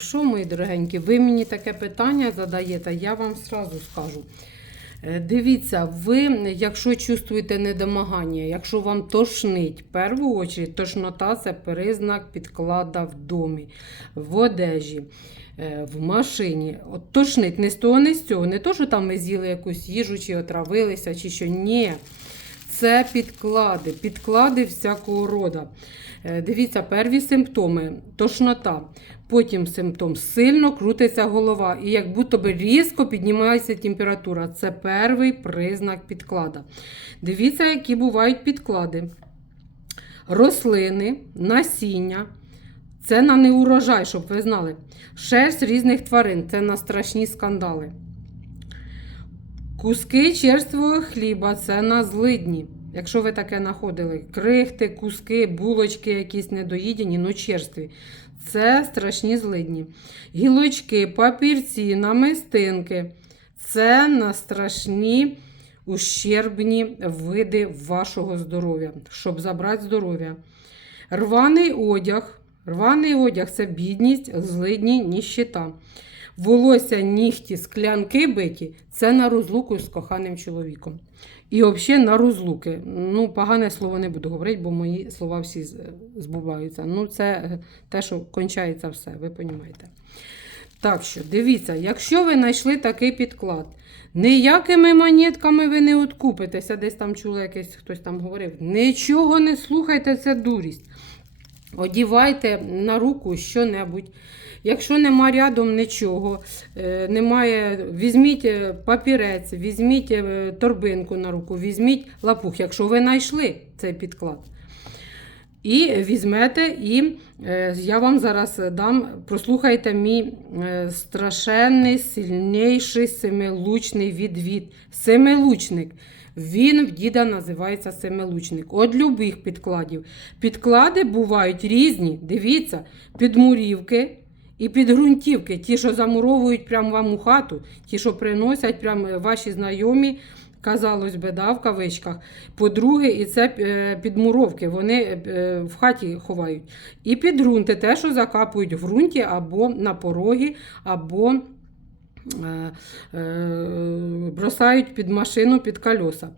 Що, мої дорогенькі, ви мені таке питання задаєте, я вам сразу скажу. Е, Дивіться, ви, якщо чувствуєте недомагання, якщо вам тошнить, в першу чергу тошнота це признак підклада в домі, в одежі, е, в машині. От тошнить не з того, не з цього. Не то, що там ви з'їли якусь їжу, чи отравилися, чи що. Ні. Це підклади, підклади всякого роду. Е, Дивіться, перві симптоми тошнота. Потім симптом сильно крутиться голова, і як будто би різко піднімається температура. Це перший признак підклада. Дивіться, які бувають підклади. Рослини, насіння. Це на неурожай, щоб ви знали. Шерсть різних тварин це на страшні скандали. Куски черствого хліба це на злидні. Якщо ви таке знаходили, крихти, куски, булочки якісь недоїдені, ну черстві. Це страшні злидні. Гілочки, папірці, намистинки. Це на страшні ущербні види вашого здоров'я, щоб забрати здоров'я. Рваний одяг. Рваний одяг це бідність, злидні, ніщита. Волосся, нігті, склянки биті це на розлуку з коханим чоловіком. І взагалі на розлуки. Ну, погане слово не буду говорити, бо мої слова всі збуваються. Ну, це е, те, що кончається все, ви розумієте. Так що, дивіться, якщо ви знайшли такий підклад, ніякими монетками ви не откупитеся, десь там чула якийсь хтось там говорив. Нічого не слухайте, це дурість. Одівайте на руку що-небудь. Якщо нема рядом нічого, е, немає, візьміть е, папірець, візьміть е, торбинку на руку, візьміть лапух, якщо ви знайшли цей підклад. І візьмете, і я вам зараз дам, прослухайте мій страшенний, сильніший семилучний відвід. Семилучник. Він в діда називається семилучник. От любих підкладів. Підклади бувають різні. Дивіться, підмурівки і підґрунтівки. Ті, що замуровують прямо вам у хату, ті, що приносять прямо ваші знайомі. Казалось би, да, в кавичках. По-друге, і це е, підмуровки, вони е, в хаті ховають. І підґрунти, те, що закапують в ґрунті або на порогі, або е, е, бросають під машину, під колеса.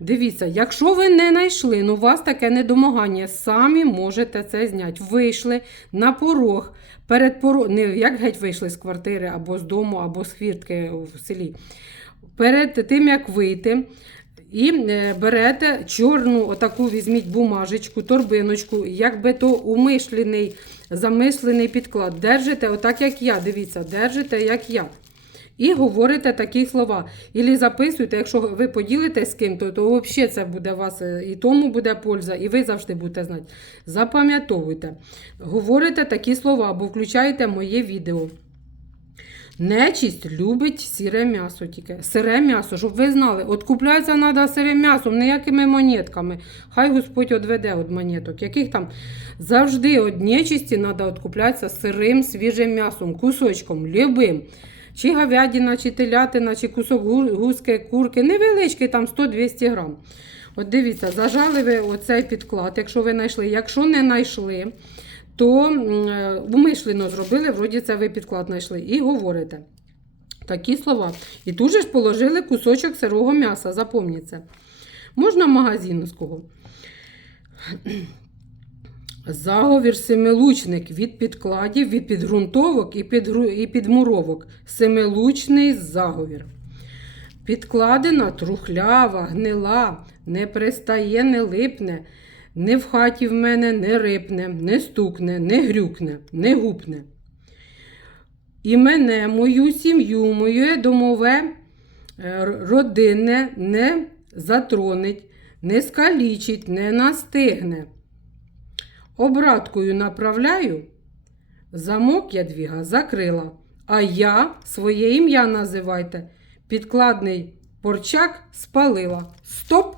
Дивіться, якщо ви не знайшли, ну у вас таке недомагання, самі можете це зняти. Вийшли на порог, перед порог, не як геть вийшли з квартири, або з дому, або з хвіртки в селі. Перед тим, як вийти, і е, берете чорну, отаку візьміть бумажечку, торбиночку, якби то умишлений, замислений підклад. Держите, отак як я, дивіться, держите, як я. І говорите такі слова. Ілі записуйте, якщо ви поділитесь з ким, то, то взагалі це буде вас е, і тому буде польза, і ви завжди будете знати. Запам'ятовуйте. Говорите такі слова або включаєте моє відео. Нечисть любить сіре м'ясо тільки. Сире м'ясо, щоб ви знали, от купляється треба сире м'ясом, ніякими монетками. Хай Господь одведе від монеток. Яких там завжди від нечисті треба откуплятися сирим свіжим м'ясом, кусочком, любим. Чи говядина, чи телятина, чи кусок гу- гуски, курки, невеличкий, там 100-200 грам. От дивіться, зажали ви оцей підклад, якщо ви знайшли. Якщо не знайшли, то е, умишлено зробили, вроді це ви підклад знайшли. І говорите такі слова. І тут же ж положили кусочок сирого м'яса, це. Можна магазинського. Заговір семилучник від підкладів, від підґрунтовок і, і підмуровок. Семилучний заговір. Підкладена трухлява, гнила, не пристає, не липне, не в хаті в мене не рипне, не стукне, не грюкне, не гупне. І мене, мою сім'ю, моє домове е, родинне не затронить, не скалічить, не настигне. Обраткою направляю, замок ядвіга закрила, а я своє ім'я називайте. Підкладний порчак спалила. Стоп!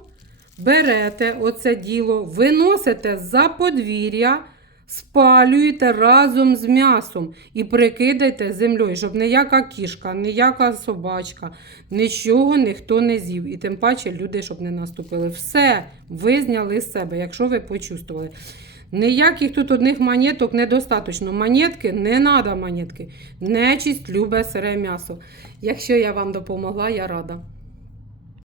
Берете оце діло, виносите за подвір'я, спалюєте разом з м'ясом і прикидайте землею, щоб ніяка кішка, ніяка собачка, нічого ніхто не з'їв. І тим паче люди, щоб не наступили. Все ви зняли з себе, якщо ви почувствували. Ніяких тут одних монеток недостаточно. Монетки не треба монетки. Нечисть любе сире м'ясо. Якщо я вам допомогла, я рада.